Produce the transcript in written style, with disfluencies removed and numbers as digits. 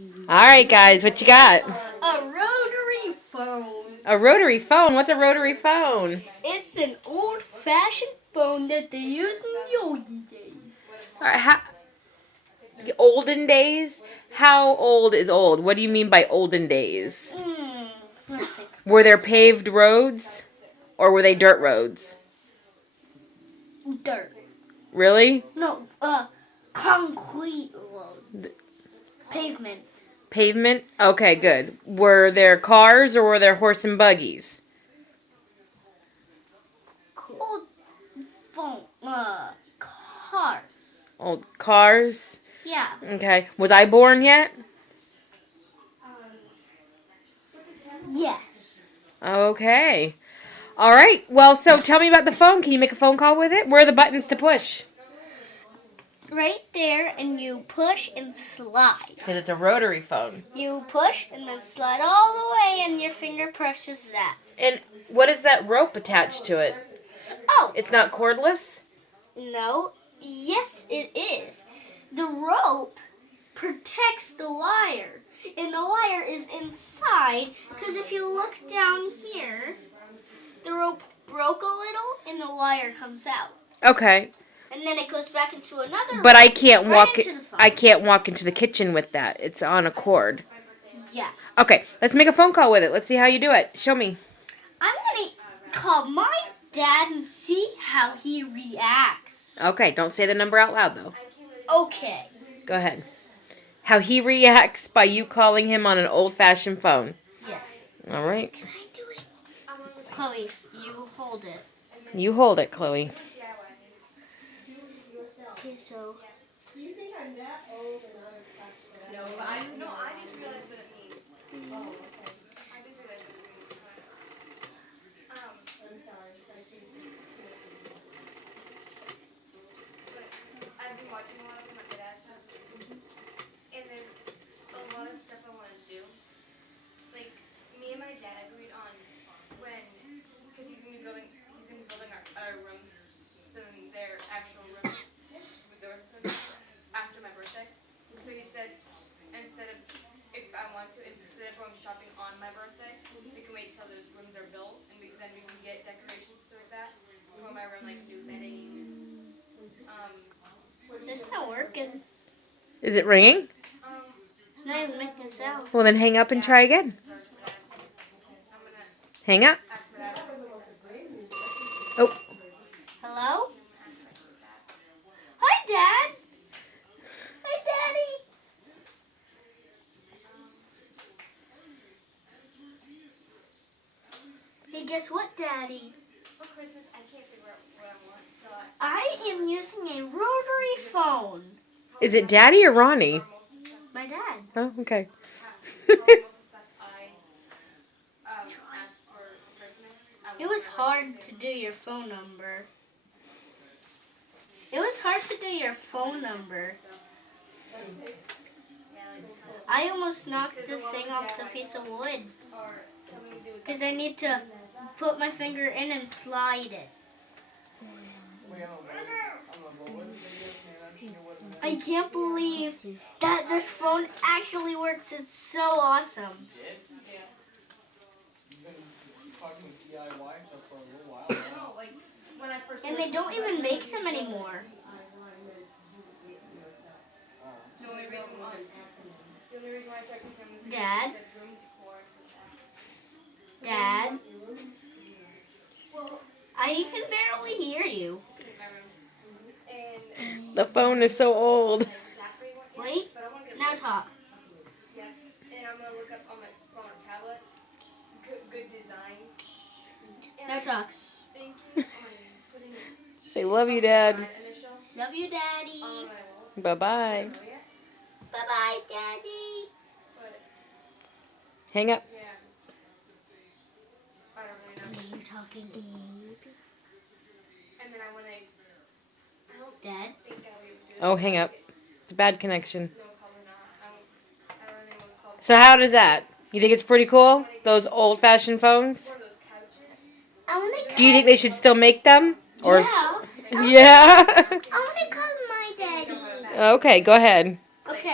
Alright, guys, what you got? A rotary phone. A rotary phone? What's a rotary phone? It's an old-fashioned phone that they used in the olden days. Alright, the olden days? How old is old? What do you mean by olden days? Let's see. Were there paved roads? Or were they dirt roads? Dirt. Really? No, concrete roads. Pavement. Pavement? Okay, good. Were there cars or were there horse and buggies? Old phone. Cars. Old cars? Yeah. Okay. Was I born yet? Yes. Okay. Alright. Well, so tell me about the phone. Can you make a phone call with it? Where are the buttons to push? Right there, and you push and slide. Because it's a rotary phone. You push and then slide all the way, and your finger presses that. And what is that rope attached to it? Oh. It's not cordless? No. Yes, it is. The rope protects the wire, and the wire is inside, because if you look down here, the rope broke a little, and the wire comes out. Okay. And then it goes back into another. But I can't right walk. into the phone. I can't walk into the kitchen with that. It's on a cord. Yeah. Okay, let's make a phone call with it. Let's see how you do it. Show me. I'm gonna call my dad and see how he reacts. Okay, don't say the number out loud though. Okay. Go ahead. How he reacts by you calling him on an old-fashioned phone. Yes. All right. Can I do it? Chloe, you hold it. You hold it, Chloe. Okay, so. Do you think I'm that old and I'm actually? No, but I just realized what it means. Oh, okay. I just realized what it means. I'm sorry. I should. But I've been watching a lot of them at my dad's house, and there's a lot of stuff I want to do. Like me and my dad agreed on when, because he's gonna be building our rooms, so then they're actual rooms. After my birthday. So he said, instead of going shopping on my birthday, we can wait till the rooms are built, and then we can get decorations like that for my room, like new bedding. It's not working. Is it ringing? It's not even making a sound. Well, then hang up and try again. I'm gonna Hang up. ask my dad. Oh, Hello? Hi, Dad. Hi, Daddy. Hey, guess what, Daddy? For Christmas, I can't figure out what I want, so I am using a rotary phone. is it Daddy or Ronnie? My dad. Oh, okay. most of the stuff I asked for Christmas. It was hard to do your phone number. It was hard to do your phone number. I almost knocked the thing off the piece of wood. Because I need to put my finger in and slide it. I can't believe that this phone actually works. It's so awesome. No, like when I first. And they don't even make them anymore. The only reason why I tried to come Dad? said room decor. Dad? I can barely hear you. My room. And The phone is so old. exactly what you Wait, but I want to get now talk. Yeah. And I'm gonna look up on my phone or tablet good designs. And Now I talk. think on putting Say love you, Dad. my initial Love you, Daddy. on my walls. Bye-bye. Oh, yeah. Bye-bye, Daddy. But Hang up. yeah. I don't really know. Are you talking to me? And then I don't Dad? think I'll be able to do Oh, hang up. It's a bad connection. No, probably not. I don't know what it's called. So how does that? You think it's pretty cool? Those old-fashioned phones? One of those couches. I want to Do you think they should still make them? Or Yeah. yeah. I want to call my daddy. Okay, go ahead. Okay.